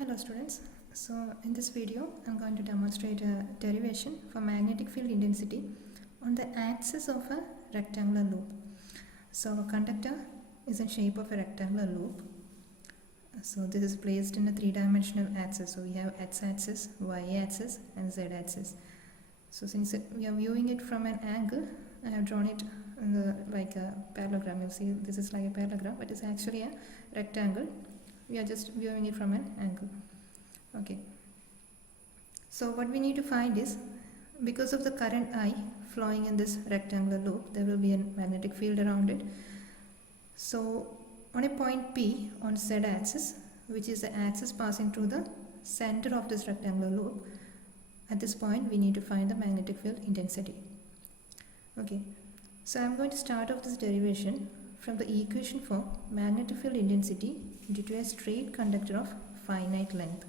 Hello students. So in this video I'm going to demonstrate a derivation for magnetic field intensity on the axis of a rectangular loop. So a conductor is in shape of a rectangular loop. So this is placed in a three-dimensional axis. So we have x-axis, y-axis and z-axis. So since we are viewing it from an angle, I have drawn it in the, like a parallelogram. You see this is like a parallelogram, but it's actually a rectangle. We are just viewing it from an angle. Okay. So what we need to find is, because of the current I flowing in this rectangular loop, there will be a magnetic field around it. So on a point P on z-axis, which is the axis passing through the center of this rectangular loop, at this point we need to find the magnetic field intensity. Okay. So I am going to start off this derivation from the equation for magnetic field intensity due to a straight conductor of finite length.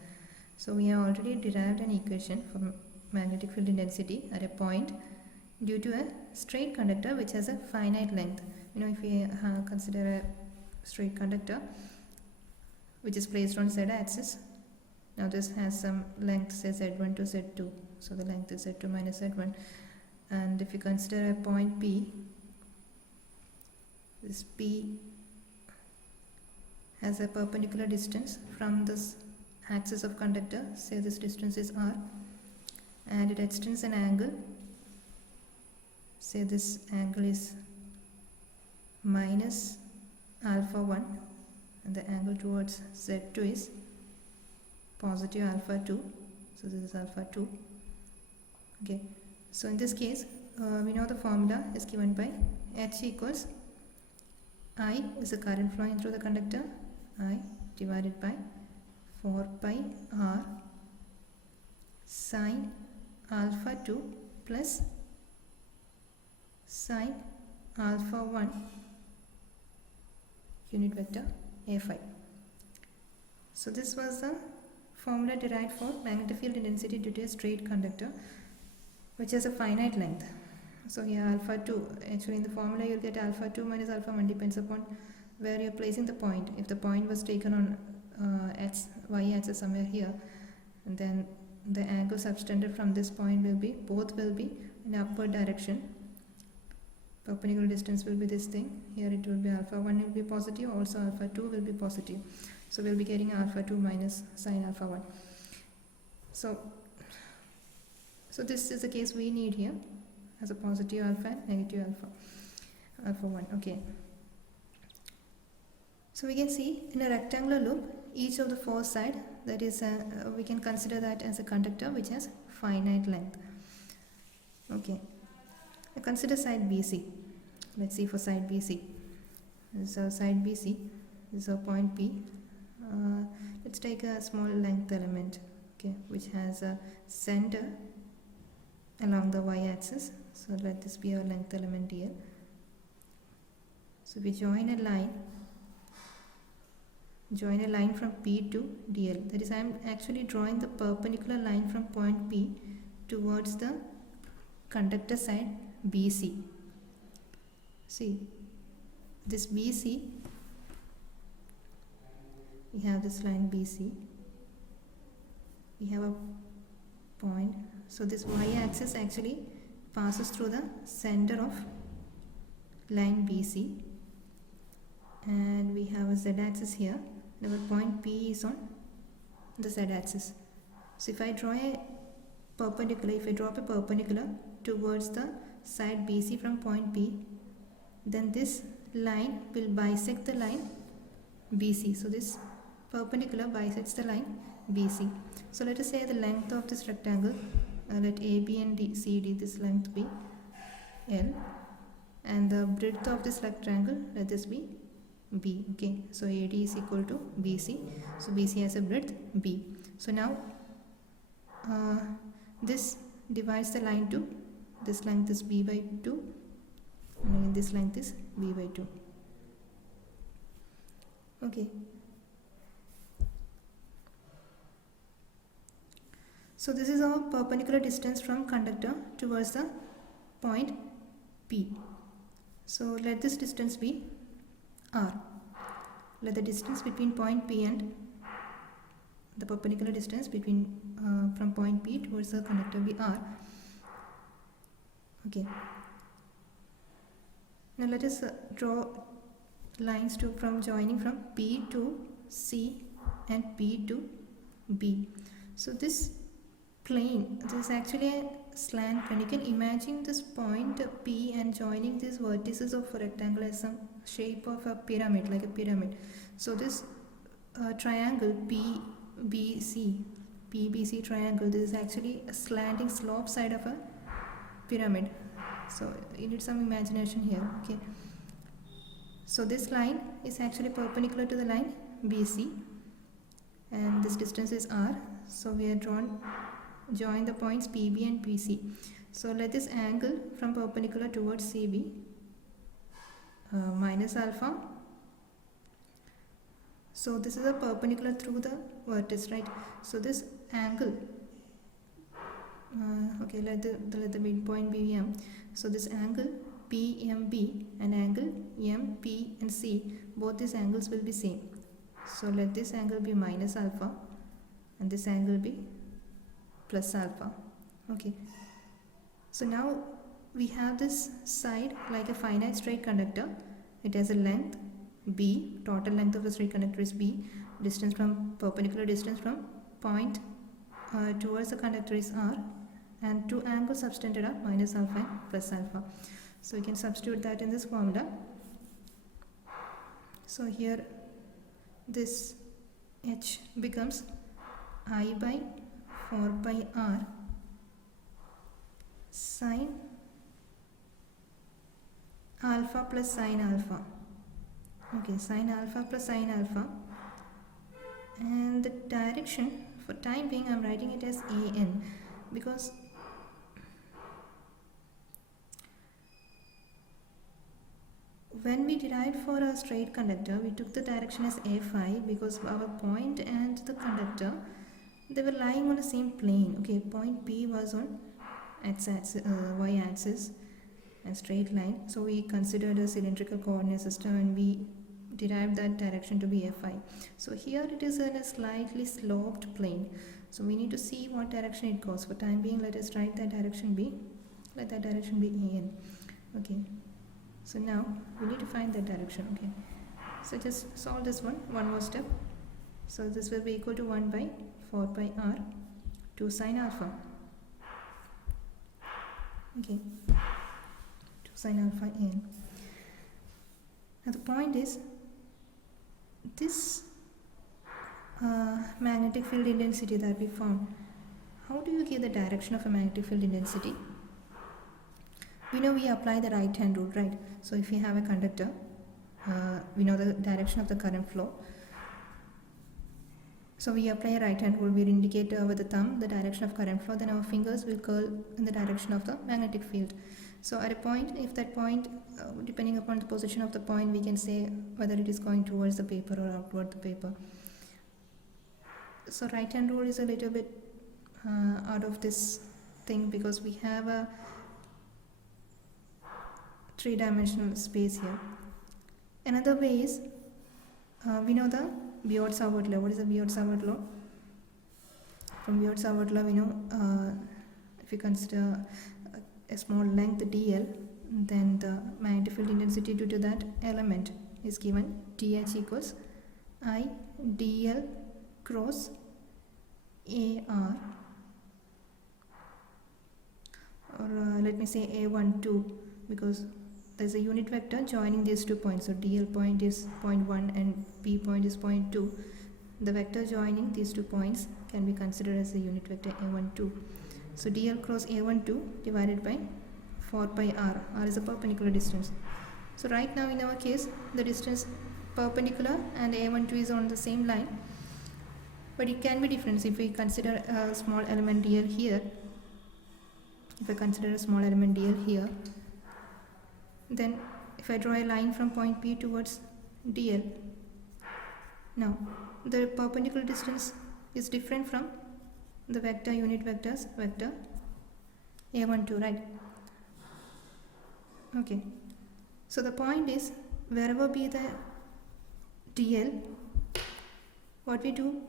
So we have already derived an equation for magnetic field intensity at a point due to a straight conductor which has a finite length. You know, if we consider a straight conductor which is placed on z-axis, now this has some length, say z1 to z2. So the length is z2 minus z1. And if you consider a point P, this P has a perpendicular distance from this axis of conductor, say this distance is r, and it extends an angle, say this angle is minus alpha 1, and the angle towards z2 is positive alpha 2, so this is alpha 2. Okay, so in this case we know the formula is given by H equals I is the current flowing through the conductor, I divided by 4 pi r sine alpha 2 plus sine alpha 1 unit vector a5. So this was the formula derived for magnetic field intensity due to a straight conductor which has a finite length. So here alpha 2, actually in the formula you'll get alpha 2 minus alpha 1 depends upon where you're placing the point. If the point was taken on y-axis somewhere here, and then the angle subtended from this point will be, both will be in upward direction. Perpendicular distance will be this thing. Here it will be alpha 1 will be positive, also alpha 2 will be positive. So we'll be getting alpha 2 minus sine alpha 1. So this is the case we need here, as a positive alpha and negative alpha 1. Okay. So we can see in a rectangular loop, each of the four sides, that is we can consider that as a conductor which has finite length. Okay. Now consider side BC. Let's see for side BC. This is our side BC. This is our point P. Let's take a small length element, okay, which has a center along the y-axis. So let this be our length element here. So we join a line from P to DL. That is, I am actually drawing the perpendicular line from point P towards the conductor side BC. See, this BC, we have this line BC. We have a point. So this y-axis actually passes through the center of line BC, and we have a z-axis here. Now our point P is on the z-axis. So if I draw a perpendicular, if I drop a perpendicular towards the side BC from point P, then this line will bisect the line BC. So this perpendicular bisects the line BC. So let us say the length of this rectangle, let AB and CD, this length be L, and the breadth of this rectangle, let this be B. Okay, so AD is equal to BC. So BC has a breadth B. So now this divides the line to, this length is B by 2, and this length is B by 2. Okay. So this is our perpendicular distance from conductor towards the point P. So let this distance be R. Let the distance between point P and the perpendicular distance between from point P towards the conductor BR. Okay. Now let us draw lines from joining from P to C and P to B. So this plane, this is actually a slant plane. You can imagine this point P and joining these vertices of a rectangle as some shape of a pyramid, like a pyramid. So this triangle PBC triangle, this is actually a slanting slope side of a pyramid. So you need some imagination here. Okay. So this line is actually perpendicular to the line BC, and this distance is R. So we have join the points PB and PC. So let this angle from perpendicular towards CB minus alpha. So this is a perpendicular through the vertex, right? So this angle, okay, let the midpoint be M. So this angle PMB and angle MP and C, both these angles will be same. So let this angle be minus alpha and this angle be plus alpha. Okay. So now we have this side like a finite straight conductor. It has a length B, total length of the straight conductor is B, distance from perpendicular distance from point towards the conductor is R, and two angles subtended are minus alpha and plus alpha. So we can substitute that in this formula. So here this H becomes I by 4 pi R sine alpha plus sine alpha. Okay, sine alpha plus sine alpha, and the direction for time being I'm writing it as AN, because when we derived for a straight conductor we took the direction as A phi, because our point and the conductor, they were lying on the same plane. Okay, point P was on y axis and straight line, so we considered a cylindrical coordinate system and we derived that direction to be Fi. So here it is in a slightly sloped plane, so we need to see what direction it goes. For time being, let us write that direction B. Let that direction be AN. Okay, so now we need to find that direction. Okay, so just solve this one more step. So this will be equal to 1 by 4 pi R 2 sine alpha. Okay, 2 sine alpha AN. Now the point is, this magnetic field intensity that we found, how do you give the direction of a magnetic field intensity? We know we apply the right hand rule, right? So if we have a conductor, we know the direction of the current flow. So we apply a right hand rule, we indicate with the thumb the direction of current flow, then our fingers will curl in the direction of the magnetic field. So at a point, if that point, depending upon the position of the point, we can say whether it is going towards the paper or outward the paper. So right hand rule is a little bit out of this thing, because we have a three-dimensional space here. Another way is, we know the Biot-Savart law. What is the Biot-Savart law? From Biot-Savart law, we know if you consider a small length dl, then the magnetic field intensity due to that element is given Th equals I dl cross AR, or let me say A12, because there's a unit vector joining these 2 points. So dl point is 0.1 and P point is 0.2. The vector joining these 2 points can be considered as a unit vector A12. So dl cross A12 divided by 4 pi R. R is a perpendicular distance. So right now in our case, the distance perpendicular and A12 is on the same line, but it can be different if we consider a small element dl here. If I consider a small element dl here, then if I draw a line from point P towards dl, now the perpendicular distance is different from the vector unit vectors vector A12, right? Okay, so the point is, wherever be the dl, what we do,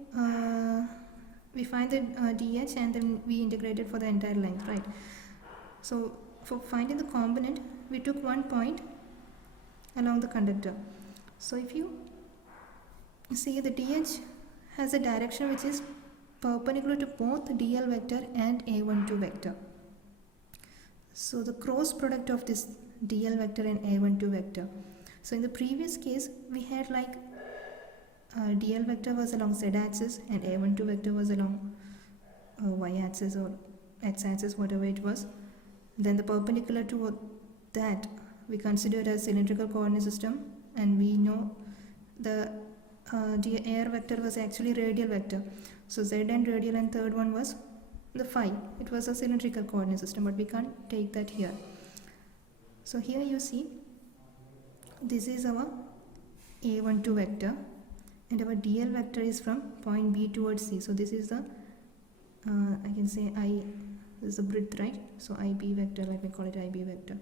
we find the dh and then we integrate it for the entire length, right? So for finding the component, we took one point along the conductor. So if you see, the dh has a direction which is perpendicular to both dl vector and a12 vector. So the cross product of this dl vector and a12 vector. So in the previous case, we had like dl vector was along z-axis and a12 vector was along y-axis or x-axis, whatever it was. Then the perpendicular to that we considered as cylindrical coordinate system, and we know the air vector was actually radial vector. So z and radial, and third one was the phi. It was a cylindrical coordinate system, but we can't take that here. So here you see, this is our a12 vector and our dl vector is from point B towards C. So this is the I can say this is the breadth, right? So IB vector, let me call it IB vector.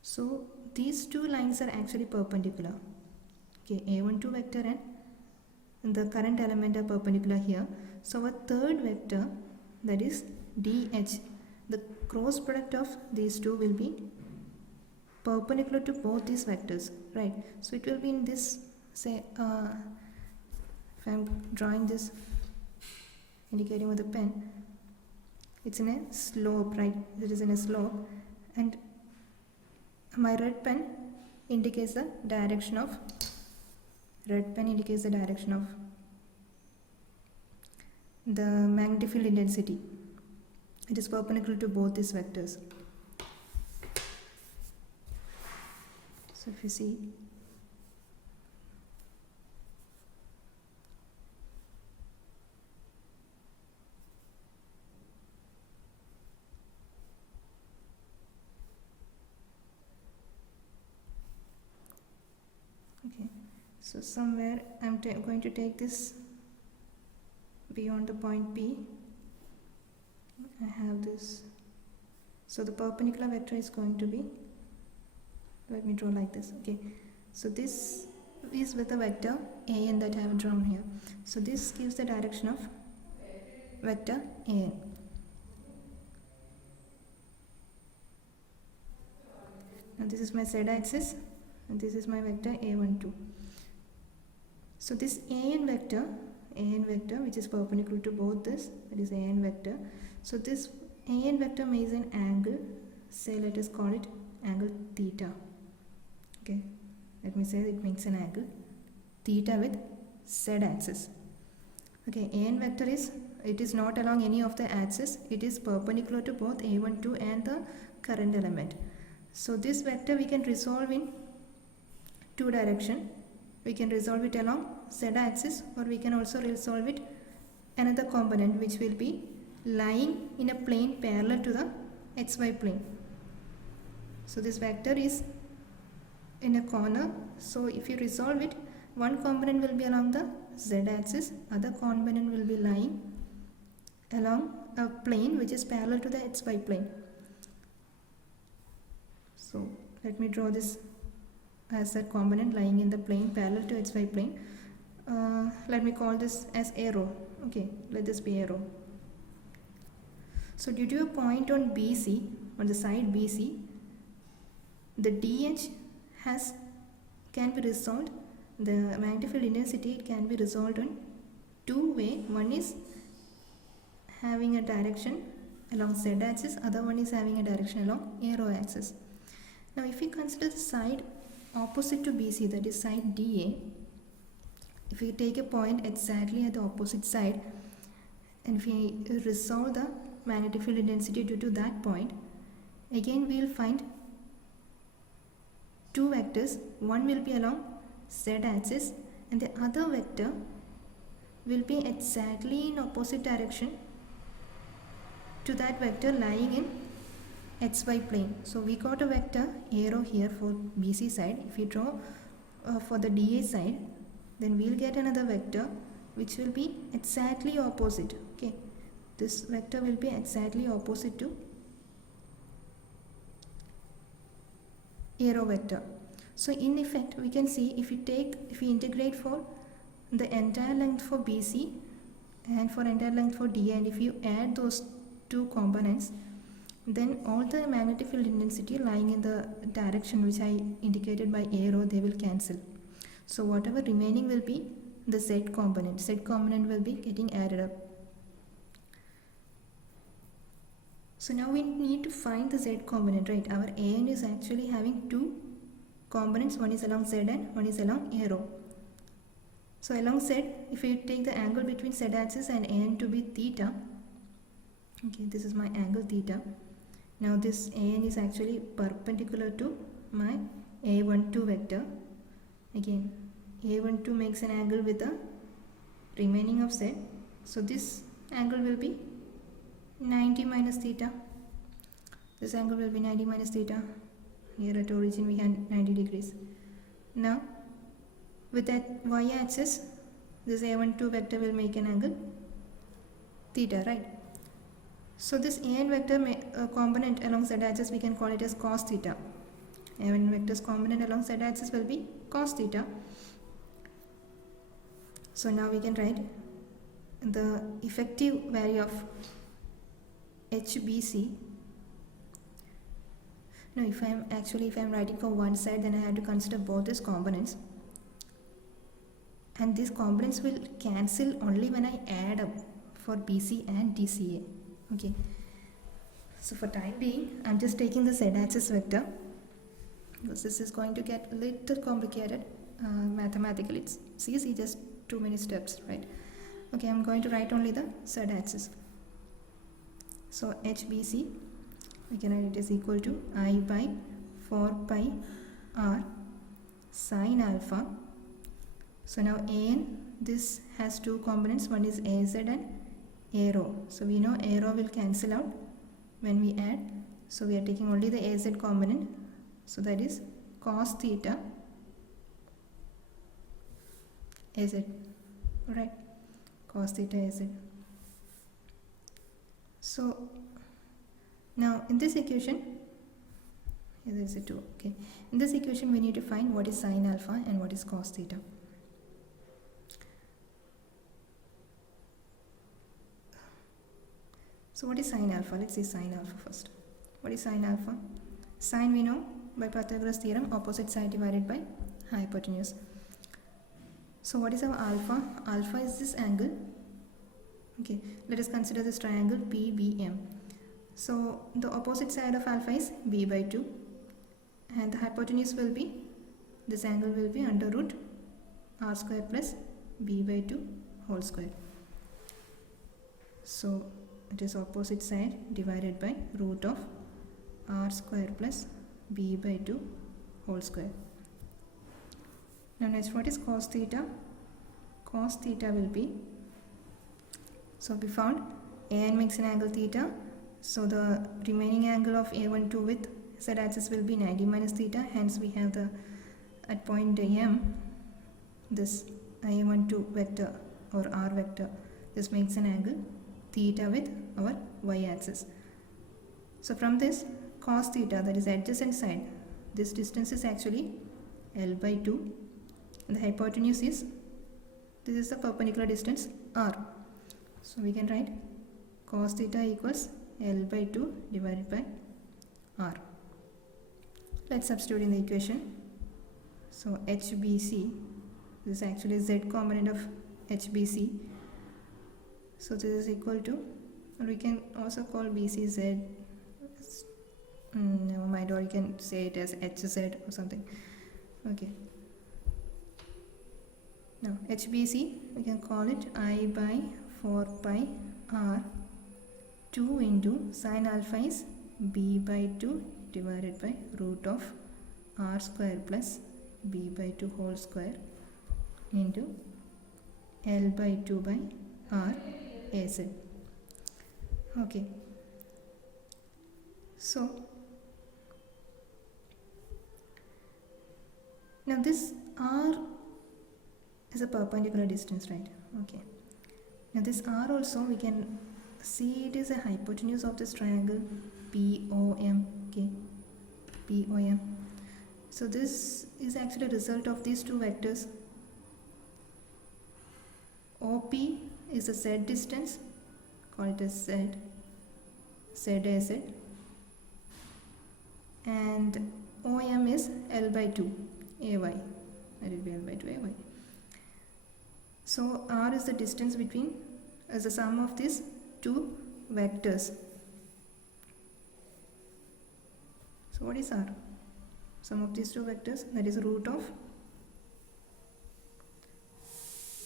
So these two lines are actually perpendicular. Okay, a12 vector and the current element are perpendicular here. So our third vector, that is DH, the cross product of these two will be perpendicular to both these vectors, right? So it will be in this, say, if I am drawing this, indicating with a pen, it's in a slope, right? It is in a slope, and my red pen indicates the direction of the magnetic field intensity. It is perpendicular to both these vectors. So if you see, okay, so somewhere I'm going to take this beyond the point P. I have this. So the perpendicular vector is going to be, let me draw like this. Okay, so this is with the vector an that I have drawn here. So this gives the direction of vector an. Now this is my z-axis and this is my vector a12. So this an vector which is perpendicular to both this, that is an vector. So this an vector makes an angle, say let us call it angle theta. Okay, let me say it makes an angle theta with z-axis. Okay, an vector it is not along any of the axes, it is perpendicular to both a12 and the current element. So this vector we can resolve in two directions. We can resolve it along z-axis, or we can also resolve it another component which will be lying in a plane parallel to the xy plane. So this vector is in a corner, so if you resolve it, one component will be along the z-axis, other component will be lying along a plane which is parallel to the xy plane. So let me draw this as a component lying in the plane parallel to xy plane. Let me call this as arrow. Okay, let this be arrow. So due to a point on BC, on the side BC, the DH can be resolved, the magnetic field intensity can be resolved in two ways. One is having a direction along z-axis, other one is having a direction along arrow axis. Now if we consider the side opposite to BC, that is side DA, if we take a point exactly at the opposite side and if we resolve the magnetic field intensity due to that point, again we will find two vectors. One will be along z-axis and the other vector will be exactly in opposite direction to that vector lying in xy plane. So we got a vector arrow here for BC side. If we draw for the DA side, then we'll get another vector which will be exactly opposite. Okay, this vector will be exactly opposite to arrow vector. So in effect we can see, if we integrate for the entire length for BC and for entire length for DA, and if you add those two components, then all the magnetic field intensity lying in the direction which I indicated by arrow, they will cancel. So whatever remaining will be the Z component. Z component will be getting added up. So now we need to find the Z component, right? Our AN is actually having two components, one is along Z and one is along arrow. So along Z, if you take the angle between Z axis and AN to be theta, okay, this is my angle theta. Now this AN is actually perpendicular to my A12 vector. Again, A12 makes an angle with the remaining of Z. So this angle will be 90 minus theta. This angle will be 90 minus theta. Here at origin we had 90 degrees. Now with that y-axis, this A12 vector will make an angle theta, right? So this AN vector component along z-axis, we can call it as cos theta. AN vector's component along z-axis will be cos theta. So now we can write the effective value of HBC. Now if I'm writing for one side, then I have to consider both these components, and these components will cancel only when I add up for BC and DCA. Okay, so for time being, I'm just taking the z-axis vector because this is going to get a little complicated mathematically. It's easy, just too many steps, right? Okay, I'm going to write only the z-axis. So HBC, we can write it as equal to I by 4 pi r sine alpha. So now AN, this has two components, one is AZ and arrow. So we know arrow will cancel out when we add. So we are taking only the AZ component. So that is cos theta AZ. Alright, cos theta AZ. So now in this equation, here there is a 2. Okay, in this equation we need to find what is sine alpha and what is cos theta. So what is sine alpha? Let's see sine alpha first. What is sine alpha? Sine we know by Pythagoras theorem, opposite side divided by hypotenuse. So what is our alpha? Alpha is this angle. Okay, let us consider this triangle PBM. So the opposite side of alpha is b by 2, and the hypotenuse will be, this angle will be under root r square plus b by 2 whole square. So it is opposite side divided by root of r square plus b by 2 whole square. Now next, what is cos theta? Cos theta will be, so we found AN makes an angle theta, so the remaining angle of A12 with z-axis will be 90 minus theta, hence we have the, at point M, this A12 vector or r vector, this makes an angle theta with our y-axis. So from this cos theta, that is adjacent side, this distance is actually L by 2, and the hypotenuse is, this is the perpendicular distance r. So we can write cos theta equals L by 2 divided by r. Let's substitute in the equation. So HBC, this is actually z component of HBC. So this is equal to, or we can also call BC Z. Never mind, or you can say it as HZ or something. Okay. Now HBC, we can call it I by 4 pi r 2 into sine alpha is b by 2 divided by root of r square plus b by 2 whole square into L by 2 by r AZ. Okay. So now this r is a perpendicular distance, right? Okay. Now this r also we can see it is a hypotenuse of this triangle POM. Okay, POM. So this is actually a result of these two vectors. OP is the Z distance, call it as Z, ZAZ, and OM is L by 2 AY, that will be L by 2 AY. So R is the distance between, as the sum of these two vectors. So what is R? Sum of these two vectors, that is root of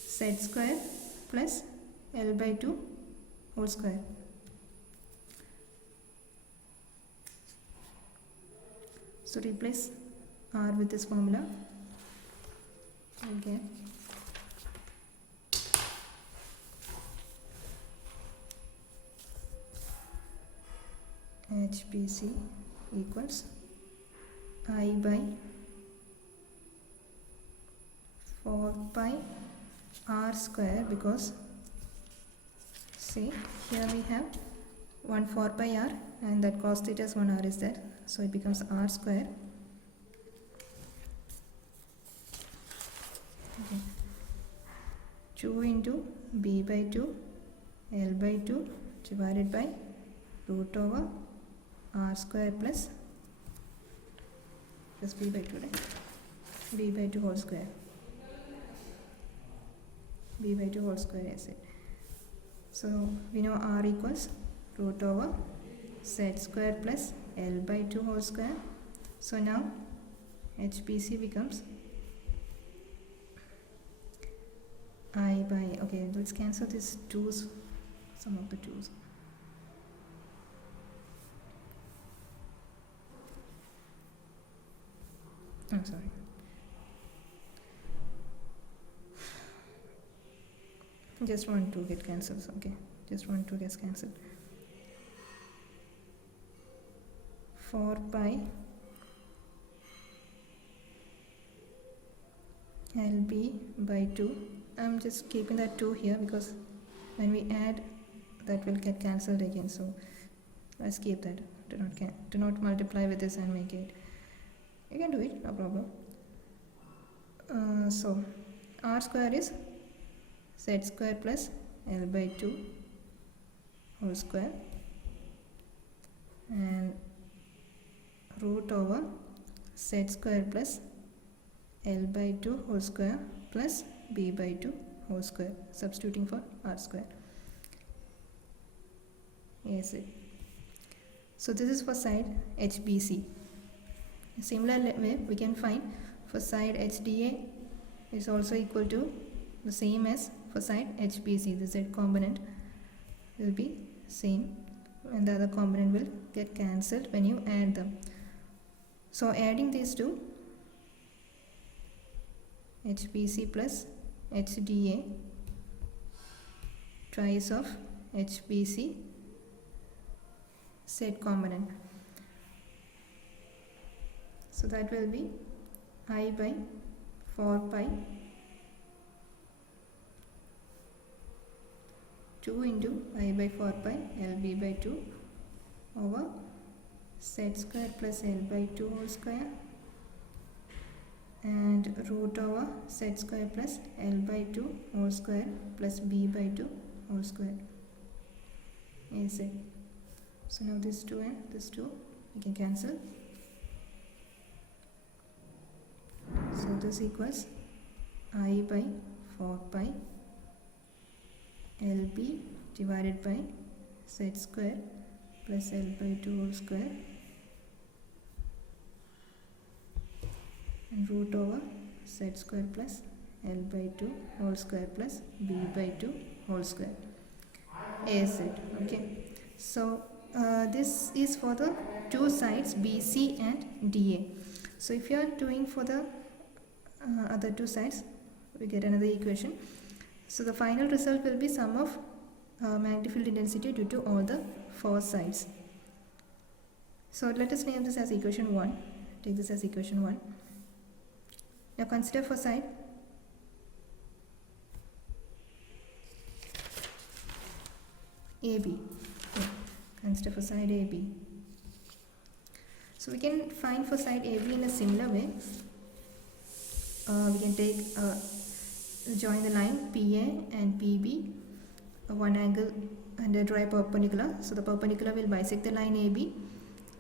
Z square plus L by 2 whole square. So replace R with this formula. Okay. HPC equals I by 4 pi R square, because see here we have 1 4 pi R and that cos theta is 1 R is there, so it becomes R square. Okay. 2 into B by 2 L by 2 divided by root over R square plus B by 2, right? B by 2 whole square. B by 2 whole square, yes. So we know R equals root over Z square plus L by 2 whole square. So now HPC becomes I by, okay, let's cancel these 2's, some of the 2's. I'm sorry. Just 1 2 get cancelled, okay. Just 1 2 gets cancelled. 4 pi LB by 2. I'm just keeping that 2 here because when we add that will get cancelled again, so let's keep that. Do not multiply with this and make it. You can do it, no problem. So R square is Z square plus L by 2 whole square, and root over Z square plus L by 2 whole square plus B by 2 whole square, substituting for R square. Yes. So this is for side HBC. Similar way we can find for side HDA is also equal to the same as for side HBC. The Z component will be same and the other component will get cancelled when you add them. So adding these two, HBC plus HDA twice of HBC Z component. So that will be I by 4 pi 2 into I by 4 pi LB by 2 over Z square plus L by 2 whole square and root over Z square plus L by 2 whole square plus B by 2 whole square is it. So now this 2 and this 2 we can cancel. So this equals I by 4 pi LB divided by Z square plus L by 2 whole square and root over Z square plus L by 2 whole square plus B by 2 whole square. AZ. Okay. So this is for the two sides BC and DA. So if you are doing for the other two sides, we get another equation. So the final result will be sum of magnetic field intensity due to all the four sides. So let us name this as equation 1. Take this as equation 1. Now consider for side AB. Okay. Consider for side AB. So we can find for side AB in a similar way. We can take join the line PA and and PB, one angle, and draw a perpendicular. So the perpendicular will bisect the line AB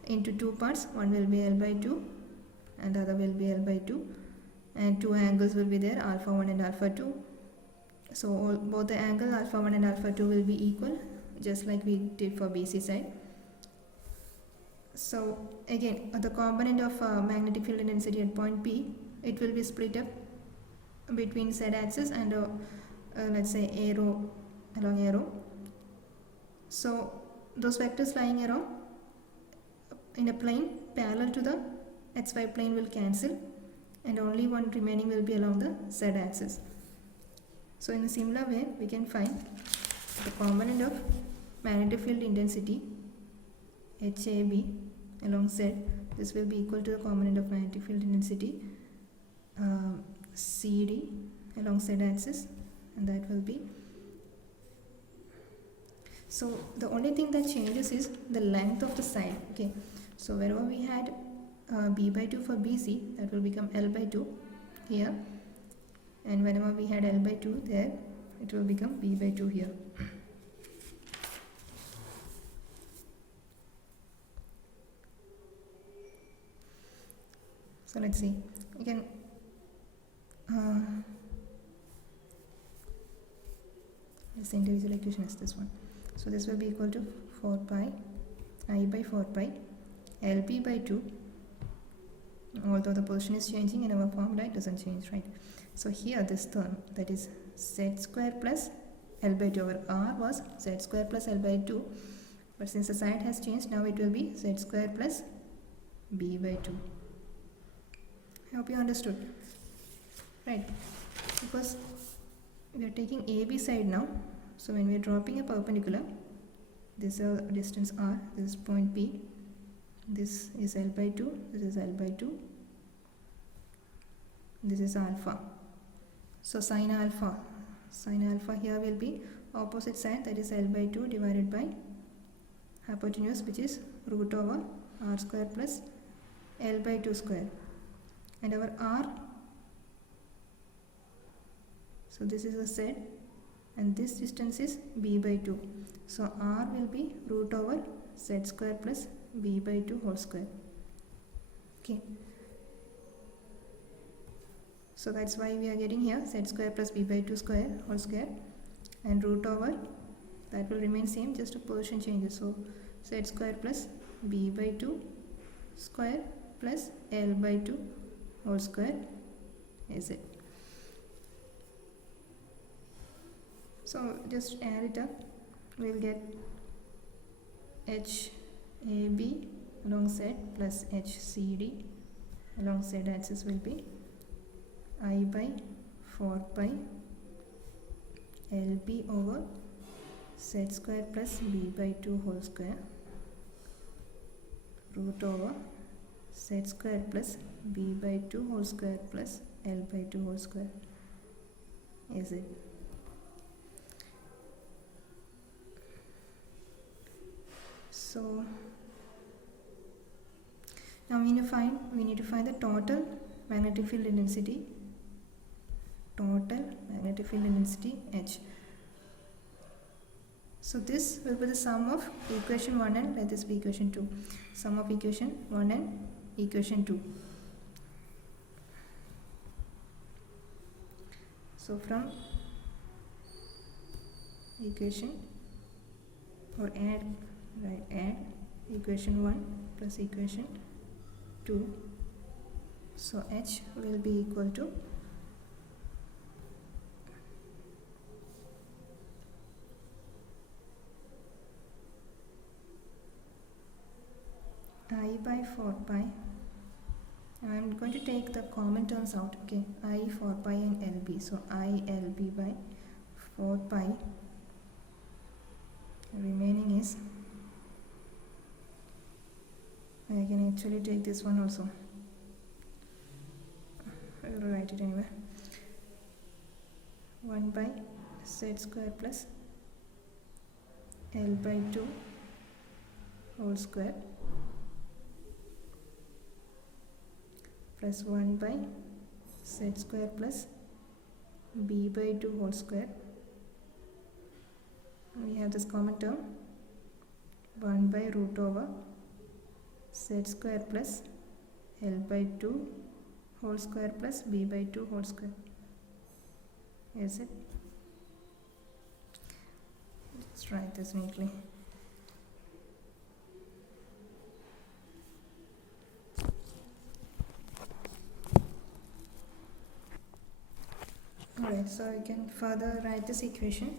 into two parts. One will be L by 2 and the other will be L by 2, and two angles will be there, alpha 1 and alpha 2. So both the angle alpha 1 and alpha 2 will be equal, just like we did for BC side. So again, the component of magnetic field intensity at point P, it will be split up between Z axis and let's say arrow, along arrow. So those vectors lying around in a plane parallel to the XY plane will cancel, and only one remaining will be along the Z axis. So in a similar way, we can find the component of magnetic field intensity HAB along Z. This will be equal to the component of magnetic field intensity CD along Z axis, and that will be. So the only thing that changes is the length of the side. Okay, so wherever we had B by 2 for BC, that will become L by 2 here, and whenever we had L by 2 there, it will become B by 2 here. So let's see, you can this individual equation is this one. So this will be equal to 4 pi I by 4 pi LB by 2, although the position is changing in our formula, it doesn't change, right? So here this term, that is Z square plus L by 2, our R was Z square plus L by 2, but since the side has changed, now it will be Z square plus B by 2. I hope you understood, right? Because we are taking AB side now, so when we are dropping a perpendicular, this is distance R, this is point P, this is L by 2, this is L by 2, this is alpha. So sin alpha here will be opposite side, that is L by 2 divided by hypotenuse, which is root over R square plus L by 2 square, and our R, so this is a Z, and this distance is B by 2, so R will be root over Z square plus B by 2 whole square. Okay, so that's why we are getting here Z square plus B by 2 square whole square, and root over, that will remain same, just a position changes. So Z square plus B by 2 square plus L by 2 whole square is it. So just add it up, we'll get HAB along Z plus HCD along Z axis will be I by 4 pi LB over Z square plus B by 2 whole square root over Z square plus B by 2 whole square plus L by 2 whole square is it. So now we need to find the total magnetic field intensity, H. So this will be the sum of equation 1 and let this be equation 2. Sum of equation 1 and equation 2. So from equation, or add equation 1 plus equation 2. So H will be equal to I by 4 pi. I am going to take the common terms out. Okay, I 4 pi and LB. So I LB by 4 pi. Remaining is, I can actually take this one also. I will write it anyway. 1 by Z square plus L by 2 whole square plus 1 by Z square plus B by 2 whole square we have this common term 1 by root over z square plus L by 2 whole square plus B by 2 whole square. Is it? Let's write this neatly. Alright, so you can further write this equation.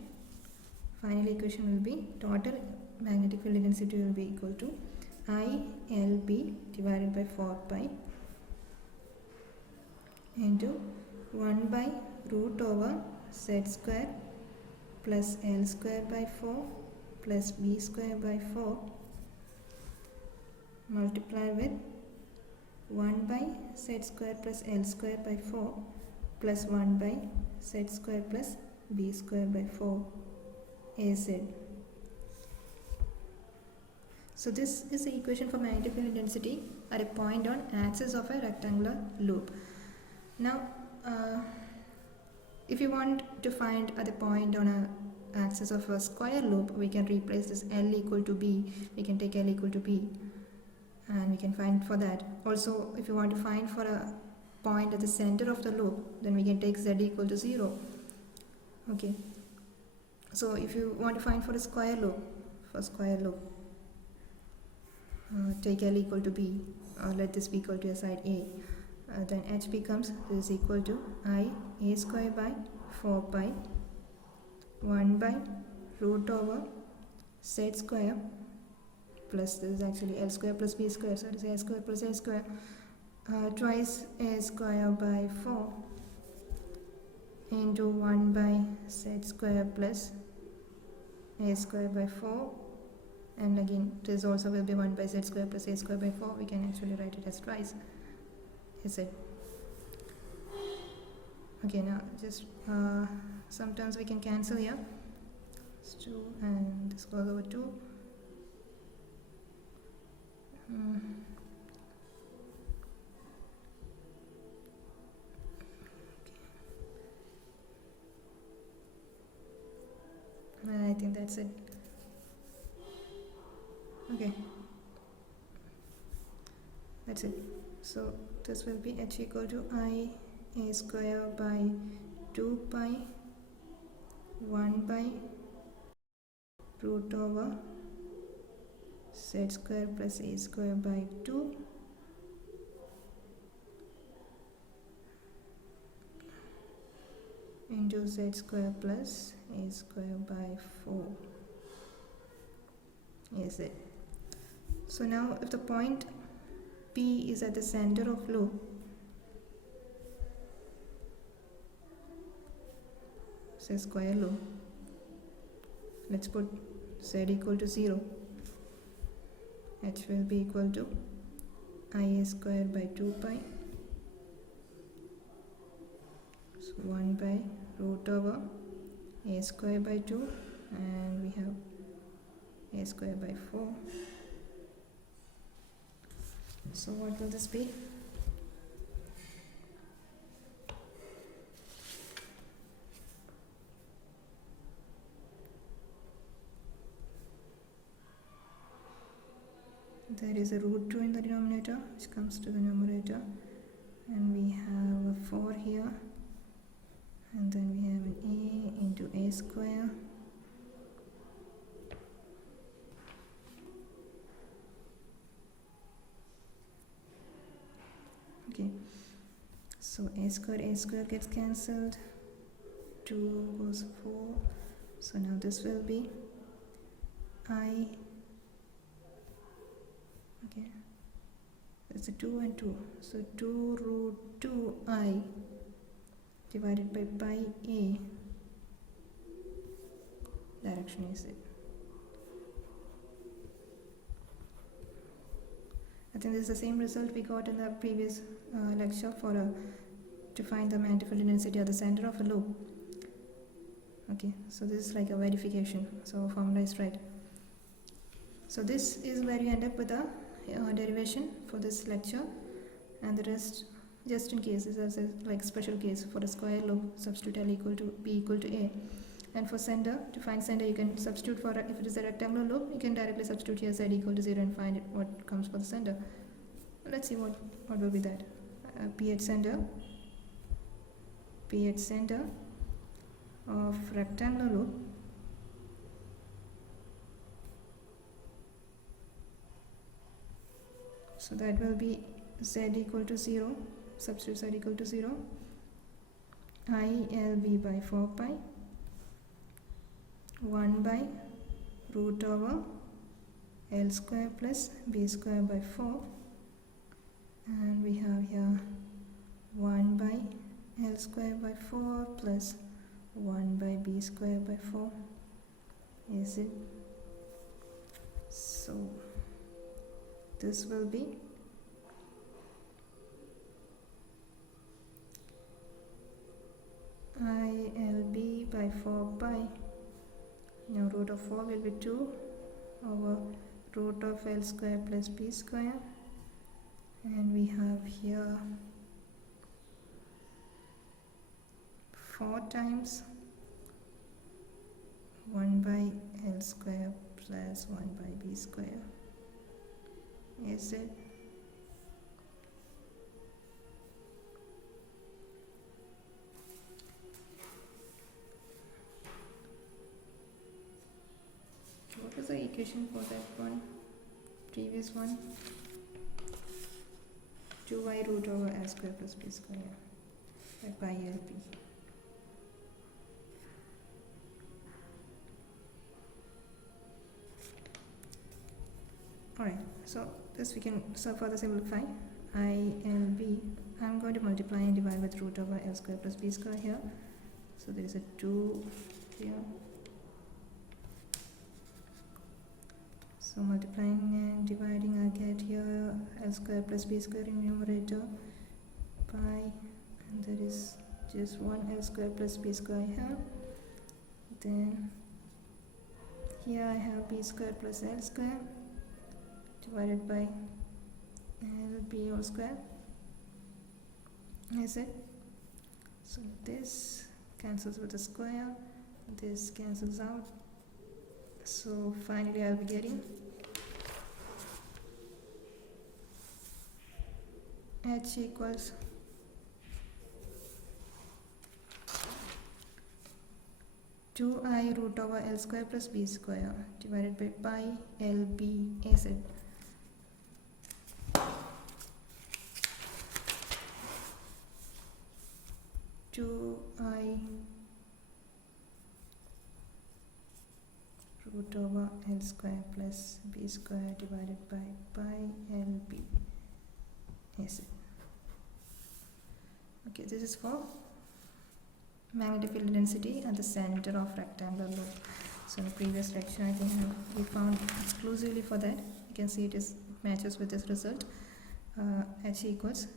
Final equation will be total magnetic field intensity will be equal to ILB divided by 4 pi into 1 by root over z square plus L square by 4 plus B square by 4 multiplied with 1 by z square plus L square by 4 plus 1 by z square plus B square by 4 AZ. So this is the equation for magnetic field intensity at a point on axis of a rectangular loop. Now if you want to find at the point on a axis of a square loop, we can replace this L equal to B. We can take L equal to B and we can find for that. Also, if you want to find for a point at the center of the loop, then we can take Z equal to 0. Okay, so if you want to find for a square loop, take L equal to B, let this be equal to a side A. Then H becomes this is equal to I A square by 4 pi 1 by root over Z square plus this is actually L square plus B square, so it is A square plus A square twice A square by 4 into 1 by Z square plus A square by 4, and again this also will be 1 by Z square plus A square by 4. We can actually write it as twice. Is it? Okay, now just sometimes we can cancel here. It's 2 and this goes over 2. And I think that's it. Okay, that's it. So this will be H equal to I A square by 2 pi 1 by root over Z square plus A square by 2 into Z square plus A square by 4. Is it? So now if the point P is at the center of loop, say square loop, let's put Z equal to 0. H will be equal to IA square by 2 pi, so 1 by root over A square by 2, and we have A square by 4. So what will this be? There is a root 2 in the denominator which comes to the numerator, and we have a 4 here, and then we have an A into A square okay, so A square gets cancelled, 2 goes 4, so now this will be I, okay, it's a 2 and 2, so 2 root 2I divided by pi A, direction is it. I think this is the same result we got in the previous lecture for to find the magnetic field intensity at the center of a loop. Okay, so this is like a verification, so formula is right. So this is where you end up with the derivation for this lecture, and the rest just in case is as a like special case for a square loop. Substitute L equal to B equal to A, And for center, to find center, you can substitute for, if it is a rectangular loop, you can directly substitute here z equal to 0 and find it, what comes for the center. Let's see what will be that. P at center of rectangular loop so that will be z equal to 0, substitute z equal to 0, ILB by 4 pi 1 by root over L square plus B square by 4, and we have here 1 by L square by 4 plus 1 by B square by 4, is it? So this will be ILB by 4 pi. Now root of 4 will be 2 over root of L square plus B square, and we have here 4 times 1 by L square plus 1 by B square, is it? What was the equation for that one? Previous one? 2y root over L square plus B square by LP. Alright, so this we can further simplify. ILB, I'm going to multiply and divide with root over L square plus B square here. So there is a 2 here. So multiplying and dividing, I get here L square plus B square in numerator pi, and there is just 1 L square plus B square here. Then here I have B square plus L square divided by LB whole square, is it? So this cancels with the square, this cancels out. So finally I'll be getting H equals two I root over L square plus B square divided by pi LB, is it? Two I root over L square plus B square divided by pi LB, is it? Okay, this is for magnetic field density at the center of rectangular loop. So in the previous lecture, I think we found exclusively for that. You can see it matches with this result. H equals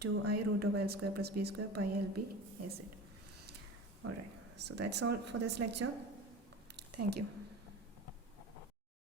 2I root over L square plus B square pi LB, is it? Alright, so that's all for this lecture. Thank you.